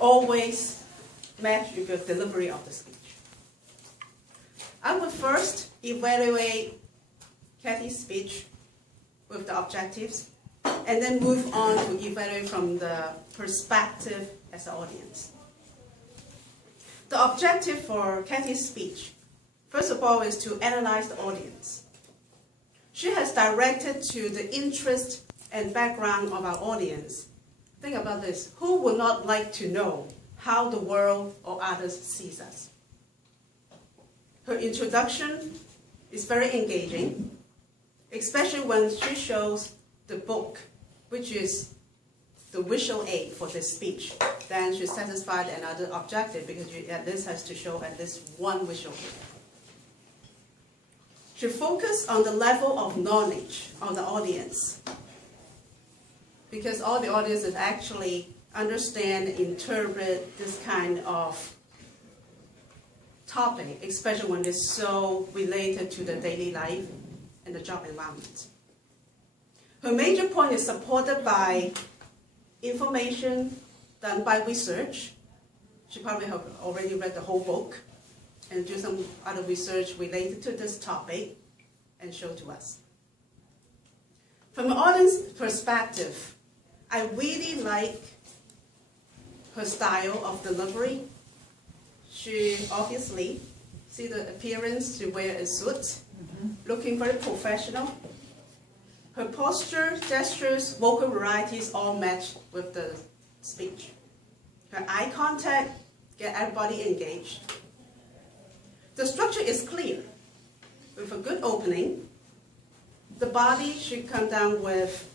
always match with your delivery of the speech. I would first evaluate Kathy's speech with the objectives, and then move on to evaluate from the perspective as an audience. The objective for Kathy's speech, first of all, is to analyze the audience. She has directed to the interest and background of our audience. Think about this. Who would not like to know how the world or others sees us? Her introduction is very engaging, especially when she shows the book, which is the visual aid for this speech. Then she satisfied another objective because you at least has to show at least one visual aid. She focused on the level of knowledge of the audience, because all the audience is actually understand, interpret this kind of topic, especially when it's so related to the daily life and the job environment. Her major point is supported by information done by research. She probably have already read the whole book and do some other research related to this topic and show to us. From an audience perspective, I really like her style of delivery. She obviously, see the appearance, she wears a suit, looking very professional. Her posture, gestures, vocal varieties all match with the speech. Her eye contact, get everybody engaged. The structure is clear, with a good opening. The body should come down with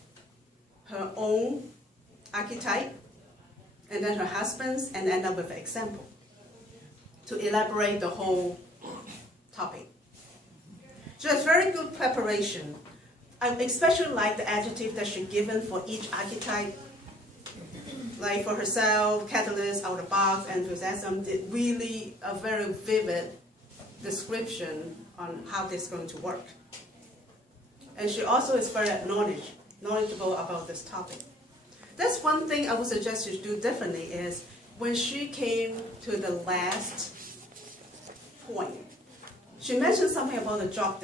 her own archetype, and then her husband's, and end up with an example to elaborate the whole topic. So it's very good preparation. I especially like the adjective that she's given for each archetype. Like for herself, catalyst, out of the box, enthusiasm, did really a very vivid description on how this is going to work. And she also is very knowledgeable about this topic. That's one thing I would suggest you do differently is when she came to the last point, she mentioned something about the job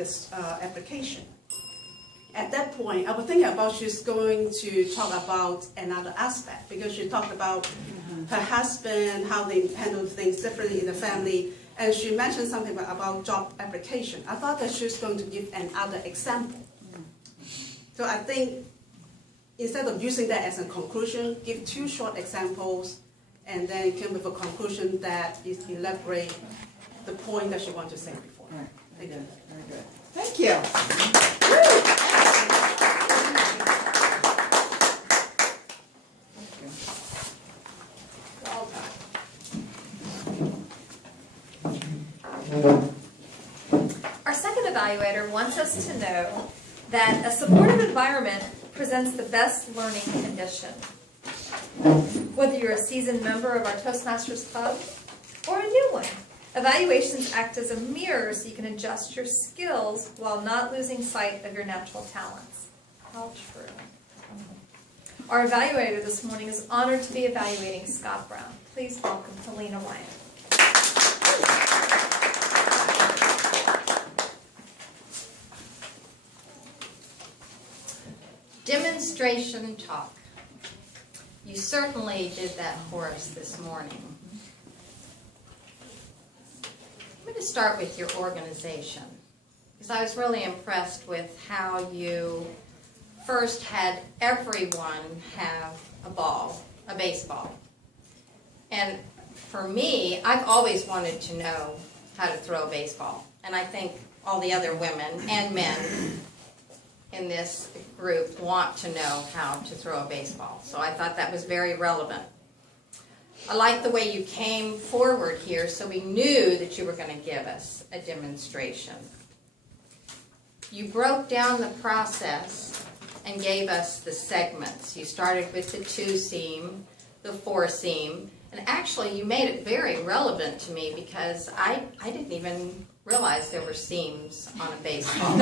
application. At that point, I was thinking about she's going to talk about another aspect, because she talked about her husband, how they handle things differently in the family, and she mentioned something about job application. I thought that she was going to give another example. So I think instead of using that as a conclusion, give two short examples, and then come with a conclusion that is elaborate the point that she wanted to say before. Right. Thank you. Very good. Thank you. Our second evaluator wants us to know that a supportive environment presents the best learning condition. Whether you're a seasoned member of our Toastmasters Club or a new one, evaluations act as a mirror so you can adjust your skills while not losing sight of your natural talents. How true. Our evaluator this morning is honored to be evaluating Scott Brown. Please welcome Helena Wyatt. Demonstration talk. You certainly did that for us this morning. I'm going to start with your organization, because I was really impressed with how you first had everyone have a ball, a baseball. And for me, I've always wanted to know how to throw a baseball. And I think all the other women and men in this group want to know how to throw a baseball. So I thought that was very relevant. I like the way you came forward here, so we knew that you were going to give us a demonstration. You broke down the process and gave us the segments. You started with the 2-seam, the 4-seam, and actually you made it very relevant to me because I didn't even realize there were seams on a baseball.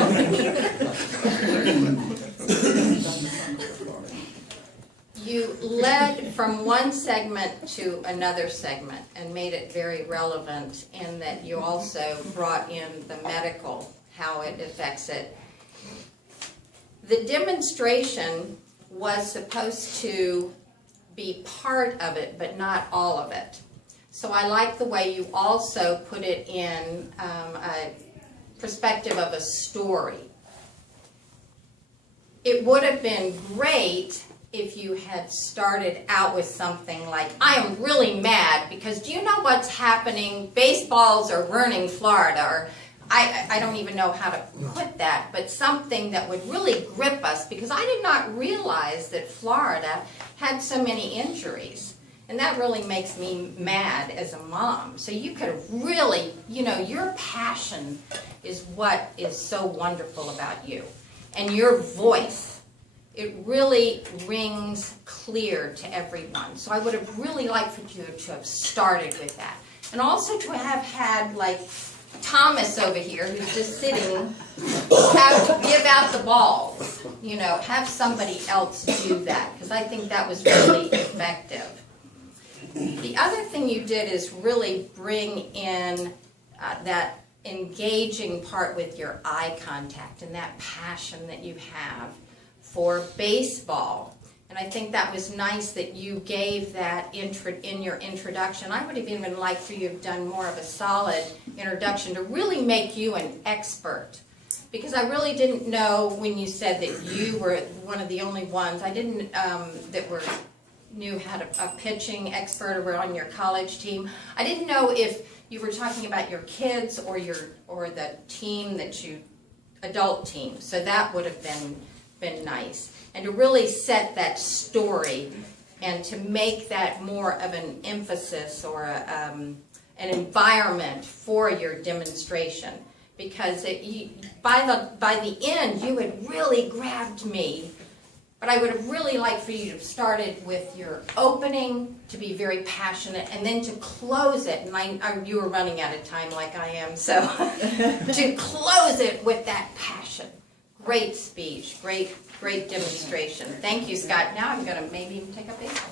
you led from one segment to another segment and made it very relevant, in that you also brought in the medical, how it affects it. The demonstration was supposed to be part of it, but not all of it. So I like the way you also put it in a perspective of a story. It would have been great if you had started out with something like, I am really mad because do you know what's happening? Baseballs are ruining Florida, or I don't even know how to put that, but something that would really grip us, because I did not realize that Florida had so many injuries. And that really makes me mad as a mom. So you could have really, you know, your passion is what is so wonderful about you. And your voice, it really rings clear to everyone. So I would have really liked for you to have started with that. And also to have had, like, Thomas over here, who's just sitting, have to give out the balls. You know, have somebody else do that, because I think that was really effective. The other thing you did is really bring in that engaging part with your eye contact and that passion that you have for baseball. And I think that was nice that you gave that in your introduction. I would have even liked for you to have done more of a solid introduction to really make you an expert. Because I really didn't know when you said that you were one of the only ones. I didn't, knew how to, a pitching expert over on your college team. I didn't know if you were talking about your kids or the team that you, adult team. So that would have been nice. And to really set that story and to make that more of an emphasis or an environment for your demonstration. Because by the end, you had really grabbed me. But I would have really liked for you to have started with your opening, to be very passionate, and then to close it. And you were running out of time like I am, so to close it with that passion. Great speech, great demonstration. Thank you, Scott. Now I'm going to maybe even take a baseball.